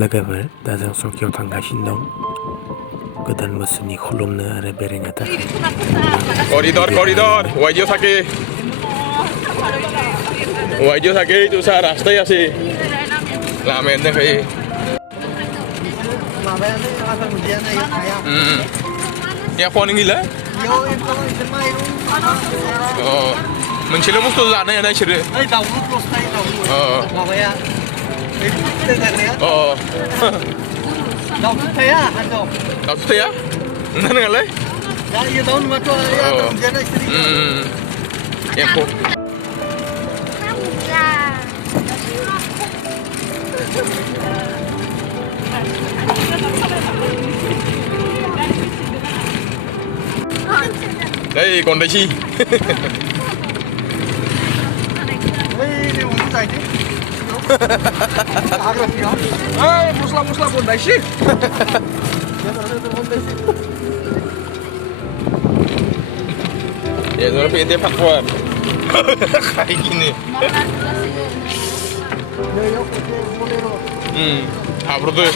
लोगोफोर दा जों सकियाव थांगासिनो दं गोदान बोसोरनि खुलुमनो आरो बेरायनो थाखाय करिडर वाइडियो থাকে itu sa रास्ताया sih लामायानो दंखायो माबायानो आसार मुदियानो हाया या खवानो गैला बेयाव एकदम इसोर माइरं मोनसेल' बुस्थु जानो हाया इसोरो ओइ दाउलु क्रस थायो दाउलु माबाया ओइ फिथाइ जाग्राया दाउथु थाया हाजोआव दाउथु थाया नोंना नङालाय दा इयो दाउ नुबाथ' आसार मुदियानो इसोर एम्फौ Đây còn đây chi? Musla còn đây chi? Ya, nó bị dia pakwan. Kayak gini. Apa tuh?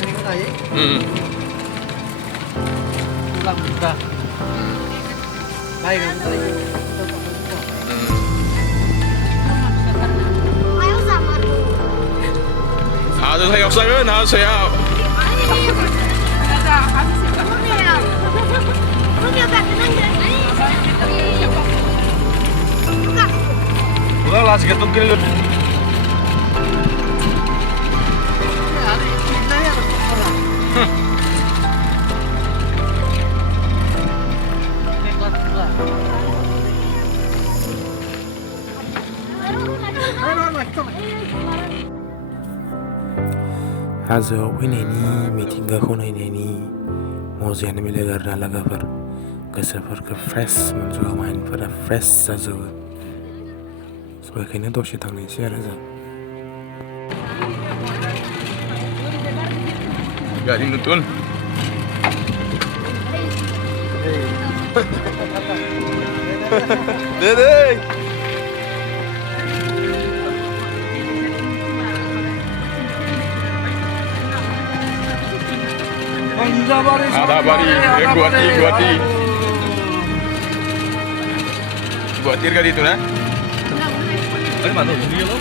Baik, kamu tadi. Ayo sama tuh. Ada saya usahakan, ada saya. Udah lah, segitu kilo. हाजोआव फैनायनि मिथिंगाखौ नायनायनि मजायानो बेलेग आरोना लोगोफोर गोसोफोरखौ fresh मोनजोबो माइन्डफोरा fresh जाजोबो स' बेखायनो दसे थांनोसै आरो जों Gari nutun. Dede. Ada bari, Guati kali itu, nah? Ada mana? Dia loh.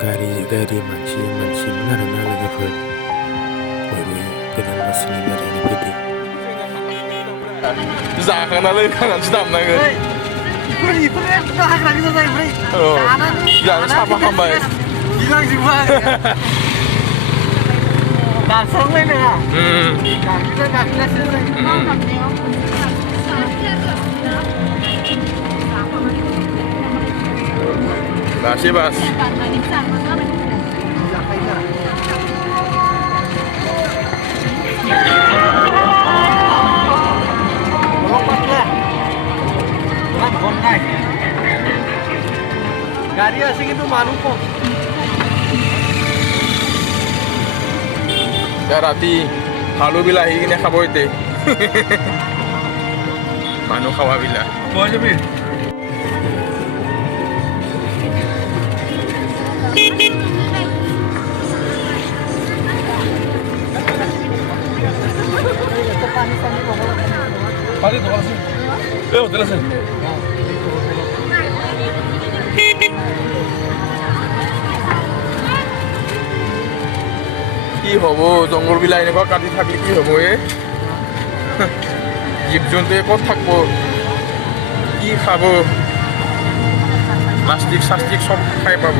गारि मानसि आरोना लोगोफोर बयबो गोदान बोसोरनि बेरायनो फैदों जाखांना लोंखांनानैसो दामनांगोन इफोर एकदम हाग्रा गोजा जायो ओमफ्राय जानो साफा खालामबाय गिलांजोबो दानस्रांलायनाङा गाखिगासिनो Masih bas. Gari asing itu malu kok. Ya rati, halu bilahi ini khaboy te. Manu khawa bilah. Kau aja bil. Pari tu kalau sih. Hotel sih. কি হবো জঙ্গল বিলাক এনেকুৱা কাটি থাকলে কি হব জীৱ জন্তুৱে ক'ত থাকব কি খাব প্লাষ্টিক চাষ্টিক চব খাই পাব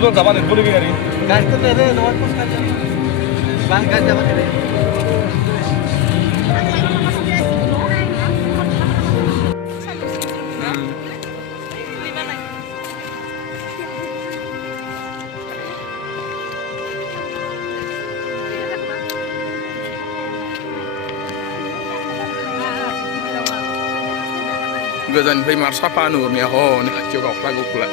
Bukton zaman boleh gini. Gas tu ada nomor pos kaca. Bang gas zaman ini. गोजाननिफ्राय मार साफा नुहुरनाया हनै खाथियाव गावख्ला गुख्ला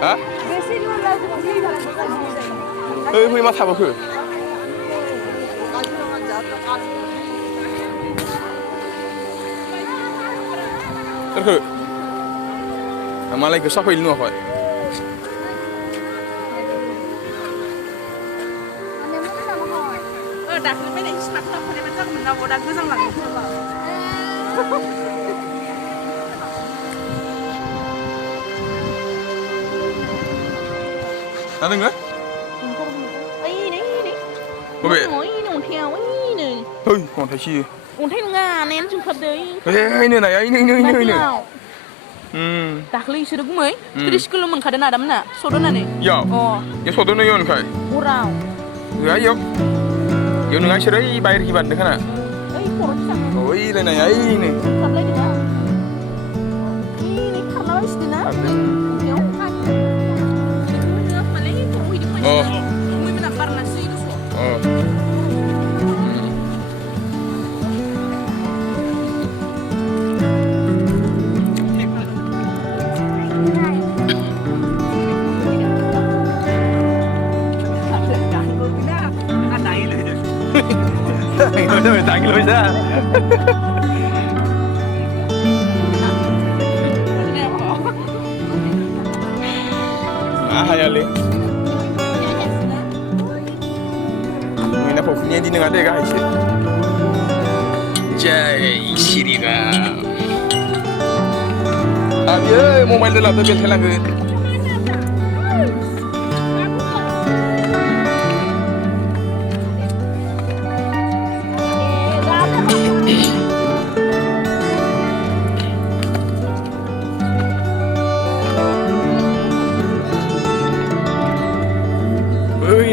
ha? Hui मा थाबोखो? सोरखो? मालायखौ साफायनो नुवाखै? दाख्लै बायनायनि साखोना खनायबानो जागौमोन ना दा गोजां लांनो दा दोङो? बबे? अन्थायाव ओइनै है अन्थाइ सियो अन्थाइ नङा नायानो जोंख्लाबदों ओइनो नाया ओइनो दाख्लै इसोरो गुमै 30 किल' मोनखादों आदामोना सदनानै याव ये सदनो योनखाय हराव गैया याव नङा इसोर ओइ बाहेरखि बारदों खाना ओइ खर' फिसा ओइलाय नाया ओइनो जोंख्लाबलायदों ना ओइनै खारलाबायसिदों ना बेयाव गुमैमोना बारनासो दस' Nó phải tặng lui ra. Hay ali. Mình đã phục nhiên đi nâng ăn đây cái gì? Jai Shiriga. Abi ơi, mobile dia laptop dia lang ke.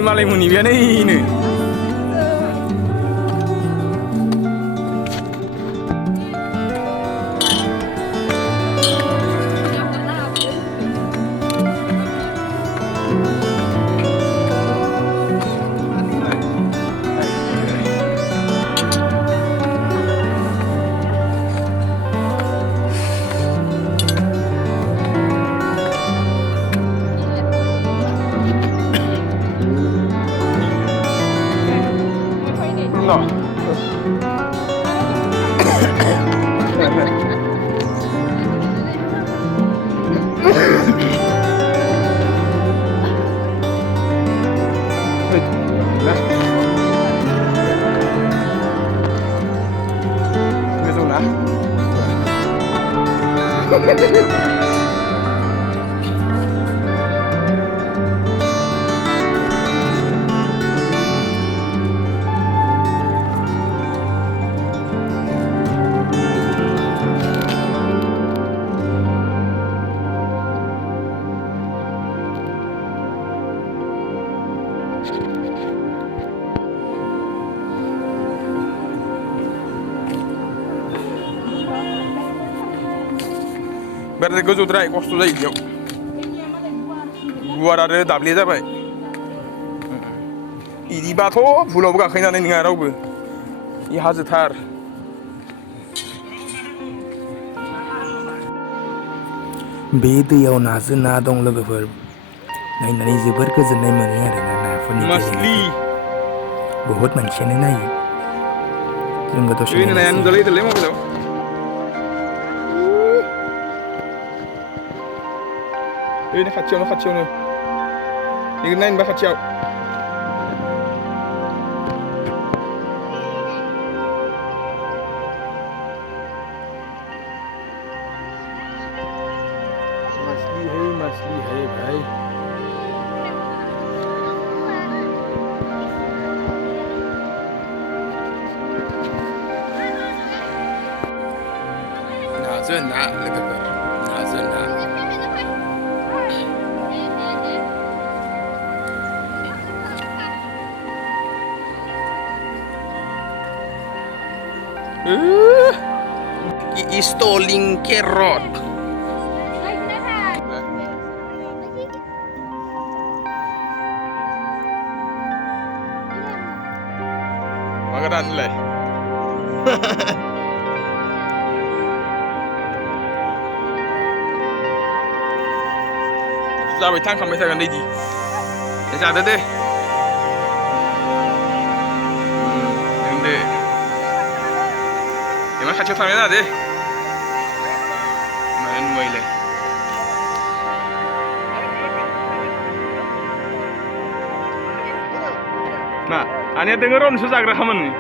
Malay muni biar ini. No. Berarti gue sudah ikut sudah hijau. Gua ada double aja pak. Ini batu pulau bukan kena nih ngarau bu. Ini hasil thar. दैयाव नाजों ना दं लोगोफोर नायनानै जोबोर गोजोननाय मोनो आरोना नाफोरनि गेलेनायखौ बहुद मानसियानो नायो जोंबो दसे नायनोसै Ini kacau. Ini nain bah kacau. Masli hai bhai. Nazar na, lepas nazar na. Stoling kerot. Magaran leh. Ra phải thang không phải thang đây gì? Để ra đây đi. Đây. Em khát thang này đi. Mà anh người này. Nah, aneh denger on susah gerakan nih.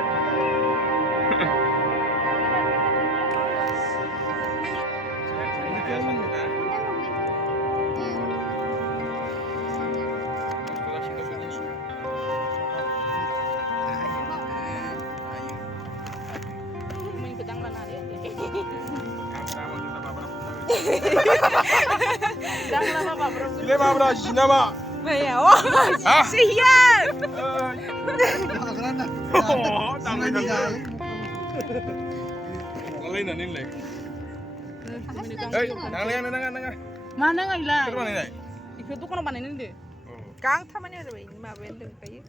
Sila babra sina ba? Maya, oh, siap. Oh, tangay na lang. Ngalay na nilay. Hey, nanga. Mana nga ila? Pero man nilay. Ikaw to ko na panin hindi. Kang tama niya rin, mabendo kayo.